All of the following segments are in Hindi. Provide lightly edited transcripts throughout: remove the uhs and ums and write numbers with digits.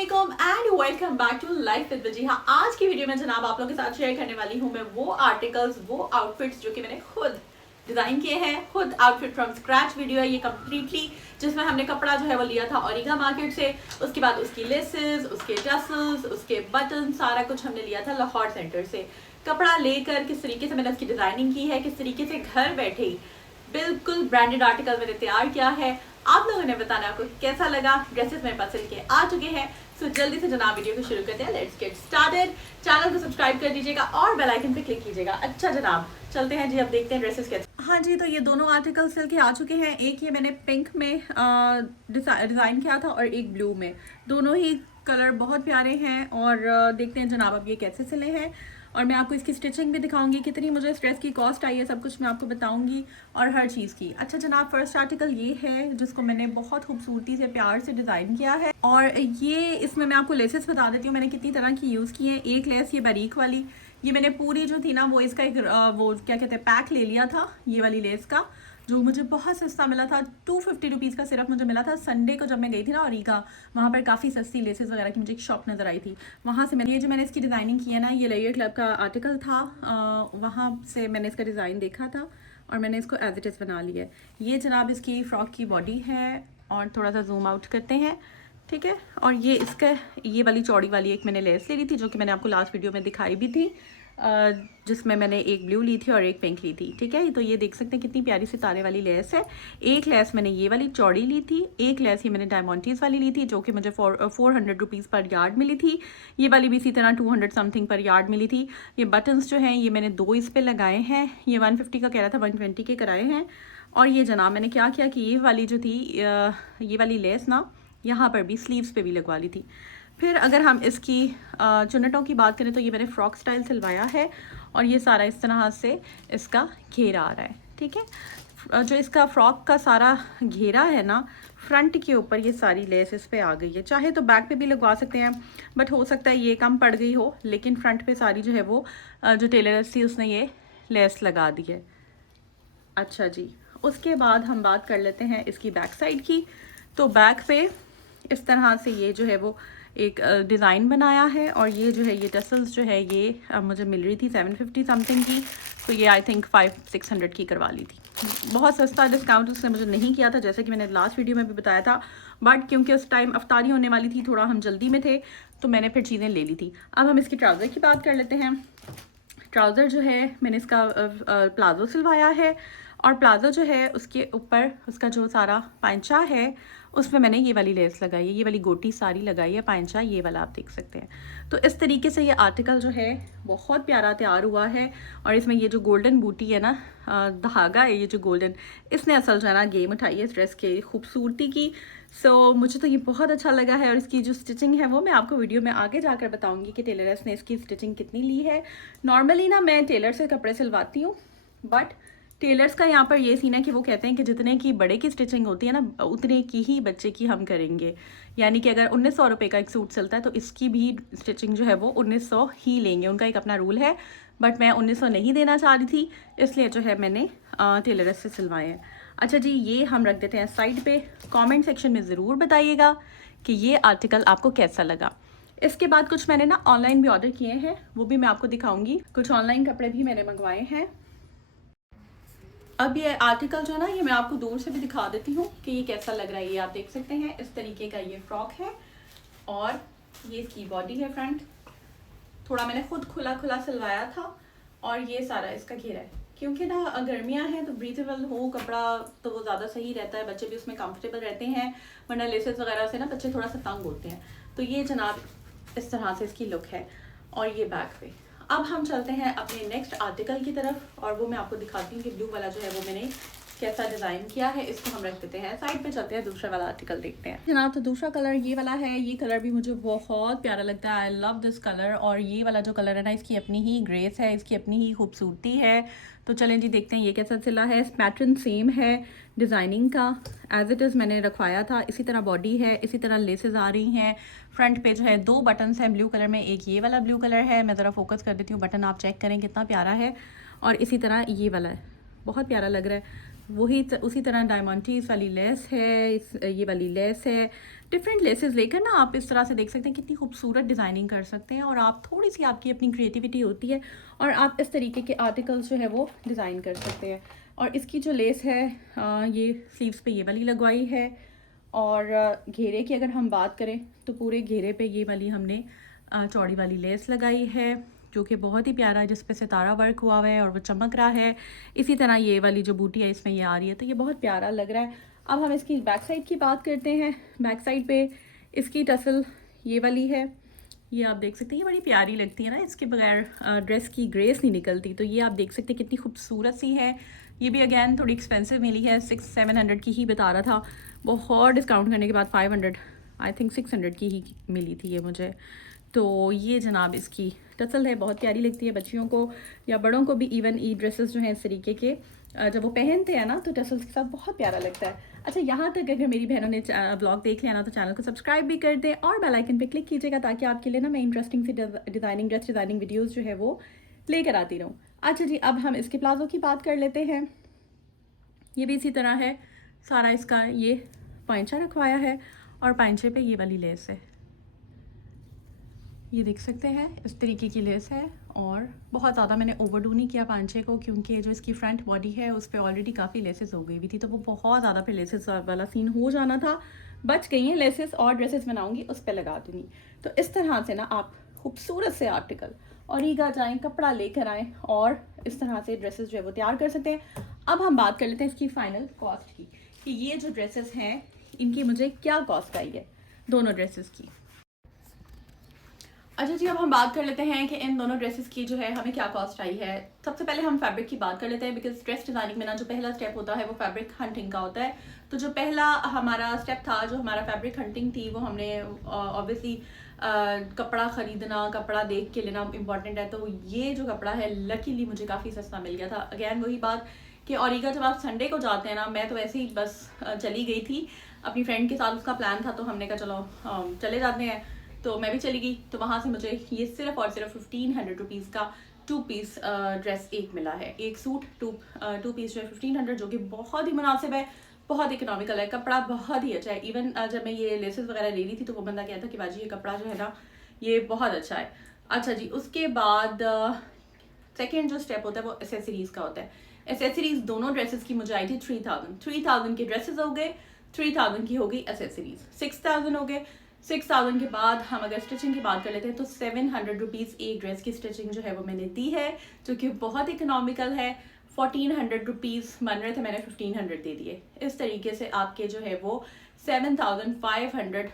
अस्सलामुअलैकुम and welcome back to life with Wajiha. आज की वीडियो में जनाब आप लोगों के साथ शेयर करने वाली हूँ मैं वो आर्टिकल्स, वो आउटफिट्स जो कि मैंने खुद डिजाइन किए हैं, खुद आउटफिट फ्रॉम स्क्रैच वीडियो है ये कम्प्लीटली, जिसमें हमने कपड़ा जो है वो लिया था ओरिगा मार्केट से, उसके बाद उसकी लेसेस, उसके टसल्स, उसके बटन, सारा कुछ हमने लिया था लाहौर सेंटर से। कपड़ा लेकर किस तरीके से मैंने उसकी डिजाइनिंग की है, किस तरीके से घर बैठे ही बिल्कुल ब्रांडेड आर्टिकल मैंने तैयार किया है। आप लोगों ने बताना आपको कैसा लगा। ड्रेसेस मेरे पास के आ चुके हैं, सो जल्दी से जनाब वीडियो को शुरू करते हैं। Let's get started. चैनल को सब्सक्राइब कर दीजिएगा और बेल आइकन पे क्लिक कीजिएगा। अच्छा जनाब चलते हैं जी, अब देखते हैं ड्रेसेस कैसे। हाँ जी, तो ये दोनों आर्टिकल सिल के आ चुके हैं। एक ये मैंने पिंक में डिज़ाइन किया था और एक ब्लू में। दोनों ही कलर बहुत प्यारे हैं और देखते हैं जनाब अब ये कैसे सिले हैं। और मैं आपको इसकी स्टिचिंग भी दिखाऊंगी, कितनी मुझे स्ट्रेस की कॉस्ट आई है, सब कुछ मैं आपको बताऊंगी और हर चीज़ की। अच्छा जनाब, फर्स्ट आर्टिकल ये है जिसको मैंने बहुत खूबसूरती से प्यार से डिज़ाइन किया है। और ये इसमें मैं आपको लेसेस बता देती हूँ मैंने कितनी तरह की यूज़ की है। एक लेस ये बारीक वाली, ये मैंने पूरी जो थी ना वो इसका एक वो क्या कहते हैं पैक ले लिया था, ये वाली लेस का, जो मुझे बहुत सस्ता मिला था। 250 रुपीज़ का सिर्फ मुझे मिला था। संडे को जब मैं गई थी ना ओरिगा, वहाँ पर काफ़ी सस्ती लेसेस वगैरह की मुझे एक शॉप नज़र आई थी, वहाँ से मैंने ये जो मैंने इसकी डिज़ाइनिंग की है ना, ये लेयर क्लब का आर्टिकल था, वहाँ से मैंने इसका डिज़ाइन देखा था और मैंने इसको एज इट इज़ बना लिया है। ये जनाब इसकी फ़्रॉक की बॉडी है और थोड़ा सा जूम आउट करते हैं, ठीक है। और ये इसका ये वाली चौड़ी वाली एक मैंने लेस ले ली थी जो कि मैंने आपको लास्ट वीडियो में दिखाई भी थी, जिसमें मैंने एक ब्लू ली थी और एक पिंक ली थी, ठीक है। तो ये देख सकते हैं कितनी प्यारी सितारे वाली लेस है। एक लेस मैंने ये वाली चौड़ी ली थी, एक लेस ये मैंने डायमंडीज वाली ली थी जो कि मुझे 400 रुपीज़ पर यार्ड मिली थी। ये वाली भी इसी तरह 200 समथिंग पर यार्ड मिली थी। ये बटन्स जो हैं ये मैंने दो इस पर लगाए हैं। ये 150 का कह रहा था, 120 के कराए हैं। और ये जनाब मैंने क्या किया कि ये वाली जो थी, ये वाली लेस ना यहाँ पर भी स्लीव्स पे भी लगवा ली थी। फिर अगर हम इसकी चुन्नटों की बात करें तो ये मैंने फ़्रॉक स्टाइल सिलवाया है और ये सारा इस तरह से इसका घेरा आ रहा है, ठीक है। जो इसका फ़्रॉक का सारा घेरा है ना, फ्रंट के ऊपर ये सारी लेस इस पर आ गई है। चाहे तो बैक पे भी लगवा सकते हैं, बट हो सकता है ये कम पड़ गई हो, लेकिन फ्रंट पे सारी जो है वो जो टेलर थी उसने ये लेस लगा दी है। अच्छा जी, उसके बाद हम बात कर लेते हैं इसकी बैक साइड की। तो बैक पे इस तरह से ये जो है वो एक डिज़ाइन बनाया है और ये जो है ये टसल्स जो है ये मुझे मिल रही थी 750 समथिंग की, तो ये आई थिंक 500-600 की करवा ली थी। बहुत सस्ता डिस्काउंट उसने मुझे नहीं किया था, जैसे कि मैंने लास्ट वीडियो में भी बताया था, बट क्योंकि उस टाइम अफ्तारी होने वाली थी, थोड़ा हम जल्दी में थे, तो मैंने फिर चीज़ें ले ली थी। अब हम इसकी ट्राउज़र की बात कर लेते हैं। ट्राउज़र जो है मैंने इसका प्लाज़ो सिलवाया है और प्लाज़ो जो है उसके ऊपर उसका जो सारा पांचा है उसमें मैंने ये वाली लेस लगाई है, ये वाली गोटी सारी लगाई है, पांचा ये वाला आप देख सकते हैं। तो इस तरीके से ये आर्टिकल जो है बहुत प्यारा तैयार हुआ है। और इसमें ये जो गोल्डन बूटी है ना, धागा है ये जो गोल्डन, इसने असल जो है ना गेम उठाई है इस ड्रेस की खूबसूरती की। सो मुझे तो ये बहुत अच्छा लगा है। और इसकी जो स्टिचिंग है वो मैं आपको वीडियो में आगे जाकर बताऊंगी कि टेलर्स ने इसकी स्टिचिंग कितनी ली है। नॉर्मली ना मैं टेलर से कपड़े सिलवाती हूँ, बट टेलर्स का यहाँ पर ये सीन है कि वो कहते हैं कि जितने की बड़े की स्टिचिंग होती है ना, उतने की ही बच्चे की हम करेंगे। यानी कि अगर 1900 रुपये का एक सूट सिलता है तो इसकी भी स्टिचिंग जो है वो 1900 ही लेंगे, उनका एक अपना रूल है। बट मैं 1900 नहीं देना चाह रही थी, इसलिए जो है मैंने टेलर्स से सिलवाए हैं। अच्छा जी, ये हम रख देते हैं साइड पे। कमेंट सेक्शन में ज़रूर बताइएगा कि ये आर्टिकल आपको कैसा लगा। इसके बाद कुछ मैंने ना ऑनलाइन भी ऑर्डर किए हैं, वो भी मैं आपको दिखाऊंगी। कुछ ऑनलाइन कपड़े भी मैंने मंगवाए हैं। अब ये आर्टिकल जो है ना, ये मैं आपको दूर से भी दिखा देती हूँ कि ये कैसा लग रहा है। ये आप देख सकते हैं इस तरीके का ये फ्रॉक है और ये इसकी बॉडी है फ्रंट। थोड़ा मैंने खुद खुला खुला सिलवाया था और ये सारा इसका घेरा है, क्योंकि ना गर्मियाँ हैं तो ब्रीथेबल हो कपड़ा तो वो ज़्यादा सही रहता है, बच्चे भी उसमें कंफर्टेबल रहते हैं, वरना लेसेस वगैरह से ना बच्चे थोड़ा सा तंग होते हैं। तो ये जनाब इस तरह से इसकी लुक है और ये बैक पे। अब हम चलते हैं अपने नेक्स्ट आर्टिकल की तरफ और वो मैं आपको दिखाती हूँ कि ब्लू वाला जो है वो मैंने कैसा डिज़ाइन किया है। इसको हम रख देते हैं साइड पे, चलते हैं दूसरा वाला आर्टिकल देखते हैं जनाब। तो दूसरा कलर ये वाला है, ये कलर भी मुझे बहुत प्यारा लगता है। I love this colour. और ये वाला जो कलर है ना, इसकी अपनी ही ग्रेस है, इसकी अपनी ही खूबसूरती है। तो चलें जी देखते हैं ये कैसा सिला है। पैटर्न सेम है डिज़ाइनिंग का, एज इट इज़ मैंने रखवाया था। इसी तरह बॉडी है, इसी तरह लेसेस आ रही हैं। फ्रंट पे जो है दो बटन्स हैं ब्लू कलर में, एक ये वाला ब्लू कलर है, मैं ज़रा फोकस कर देती हूँ, बटन आप चेक करें कितना प्यारा है। और इसी तरह ये वाला है, बहुत प्यारा लग रहा है। वही उसी तरह डायमंडीज वाली लेस है, ये वाली लेस है। डिफरेंट लेसेस लेकर ना आप इस तरह से देख सकते हैं कितनी खूबसूरत डिज़ाइनिंग कर सकते हैं, और आप थोड़ी सी आपकी अपनी क्रिएटिविटी होती है और आप इस तरीके के आर्टिकल्स जो है वो डिज़ाइन कर सकते हैं। और इसकी जो लेस है ये स्लीव्स पे ये वाली लगवाई है, और घेरे की अगर हम बात करें तो पूरे घेरे पे ये वाली हमने चौड़ी वाली लेस लगाई है, जो कि बहुत ही प्यारा है, जिस पे सितारा वर्क हुआ हुआ है और वो चमक रहा है। इसी तरह ये वाली जो बूटी है इसमें ये आ रही है, तो ये बहुत प्यारा लग रहा है। अब हम इसकी बैक साइड की बात करते हैं। बैक साइड पे इसकी टसल ये वाली है, ये आप देख सकते हैं, ये बड़ी प्यारी लगती है ना, इसके बगैर ड्रेस की ग्रेस नहीं निकलती। तो ये आप देख सकते हैं कितनी खूबसूरत सी है। ये भी अगैन थोड़ी एक्सपेंसिव मिली है, 600-700 की ही बता रहा था, बहुत डिस्काउंट करने के बाद 500 आई थिंक 600 की ही मिली थी ये मुझे। तो ये जनाब इसकी टसल है, बहुत प्यारी लगती है बच्चियों को या बड़ों को भी। इवन ई ड्रेसेस जो हैं इस तरीके के जब वो पहनते हैं ना तो टसल्स के साथ बहुत प्यारा लगता है। अच्छा, यहाँ तक अगर मेरी बहनों ने ब्लॉग देख लिया ना तो चैनल को सब्सक्राइब भी कर दें और बेल आइकन पे क्लिक कीजिएगा, ताकि आपके लिए ना मैं इंटरेस्टिंग सी ड्रेस डिज़ाइनिंग वीडियोज़ जो है वो लेकर आती रहूँ। अच्छा जी, अब हम इसके प्लाजो की बात कर लेते हैं। ये भी इसी तरह है, सारा इसका ये पाइंचा रखवाया है और पाइंचे पे ये वाली लेस है, ये देख सकते हैं इस तरीके की लेस है। और बहुत ज़्यादा मैंने ओवरडू नहीं किया पांचे को, क्योंकि जो इसकी फ्रंट बॉडी है उस पर ऑलरेडी काफ़ी लेसेस हो गई हुई थी, तो वो बहुत ज़्यादा फिर लेसेस वाला सीन हो जाना था। बच गई हैं लेसेस, और ड्रेसेस बनाऊंगी उस पर लगा दूँगी। तो इस तरह से ना आप खूबसूरत से आर्टिकल और ईगा जाएँ, कपड़ा लेकर आएँ और इस तरह से ड्रेसेस जो है वो तैयार कर सकते हैं। अब हम बात कर लेते हैं इसकी फ़ाइनल कॉस्ट की, कि ये जो ड्रेसेस हैं इनकी मुझे क्या कॉस्ट आई है, दोनों ड्रेसेस की। अच्छा जी, अब हम बात कर लेते हैं कि इन दोनों ड्रेसेस की जो है हमें क्या कॉस्ट आई है। सबसे पहले हम फैब्रिक की बात कर लेते हैं, बिकॉज ड्रेस डिज़ाइनिंग में ना जो पहला स्टेप होता है वो फैब्रिक हंटिंग का होता है। तो जो पहला हमारा स्टेप था, जो हमारा फैब्रिक हंटिंग थी, वो हमने ऑब्वियसली कपड़ा ख़रीदना, कपड़ा देख के लेना इंपॉर्टेंट है। तो ये जो कपड़ा है लकीली मुझे काफ़ी सस्ता मिल गया था। अगैन वही बात कि औरिगा जब आप संडे को जाते हैं ना, मैं तो वैसे ही बस चली गई थी अपनी फ्रेंड के साथ, उसका प्लान था तो हमने कहा चलो चले जाते हैं, तो मैं भी चली गई। तो वहाँ से मुझे ये सिर्फ और सिर्फ 1500 रुपीज़ का 2 पीस ड्रेस एक मिला है। एक सूट 2 पीस जो है 1500, जो कि बहुत ही मुनासिब है, बहुत इकोनॉमिकल है, कपड़ा बहुत ही अच्छा है। इवन जब मैं ये लेसेस वगैरह ले रही थी तो वो बंदा कहता कि बाजी ये कपड़ा जो है ना ये बहुत अच्छा है। अच्छा जी, उसके बाद सेकेंड जो स्टेप होता है वो एसेसरीज़ का होता है। एसेसरीज़ दोनों ड्रेसेस की मुझे आई थी 3000 के ड्रेसेस हो गए, 3000 की हो गई एसेसरीज़, 6000 हो गए। 6000 के बाद हम अगर स्टिचिंग की बात कर लेते हैं तो 700 रुपीज़ एक ड्रेस की स्टिचिंग जो है वो मैंने दी है, जो कि बहुत इकोनॉमिकल है। 1400 रुपीज़ बन रहे थे, मैंने 1500 दे दिए। इस तरीके से आपके जो है वो 7500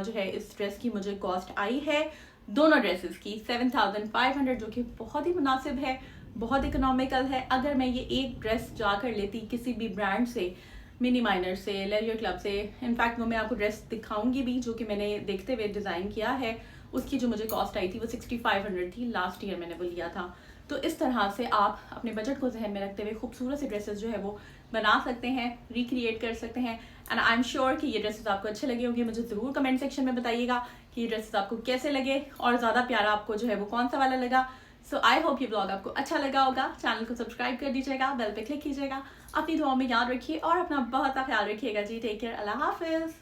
जो है इस ड्रेस की मुझे कॉस्ट आई है, दोनों ड्रेसेस की 7500, जो कि बहुत ही मुनासिब है, बहुत इकोनॉमिकल है। अगर मैं ये एक ड्रेस जाकर लेती किसी भी ब्रांड से, मिनी माइनर से, लेरियर क्लब से, इनफैक्ट वो मैं आपको ड्रेस दिखाऊंगी भी जो कि मैंने देखते हुए डिज़ाइन किया है, उसकी जो मुझे कॉस्ट आई थी वो 6500 थी, लास्ट ईयर मैंने वो लिया था। तो इस तरह से आप अपने बजट को जहन में रखते हुए खूबसूरत से ड्रेसेस जो है वो बना सकते हैं, रिक्रिएट कर सकते हैं। एंड आई एम श्योर कि ये ड्रेसेस आपको अच्छे लगे होंगे। मुझे ज़रूर कमेंट सेक्शन में बताइएगा कि ये ड्रेसेस आपको कैसे लगे और ज़्यादा प्यारा आपको जो है वो कौन सा वाला लगा। सो आई होप ये ब्लॉग आपको अच्छा लगा होगा। चैनल को सब्सक्राइब कर दीजिएगा, बेल पे क्लिक कीजिएगा, अपनी दुआओं में याद रखिए और अपना बहुत सा ख्याल रखिएगा जी। टेक केयर, अल्लाह हाफिज़।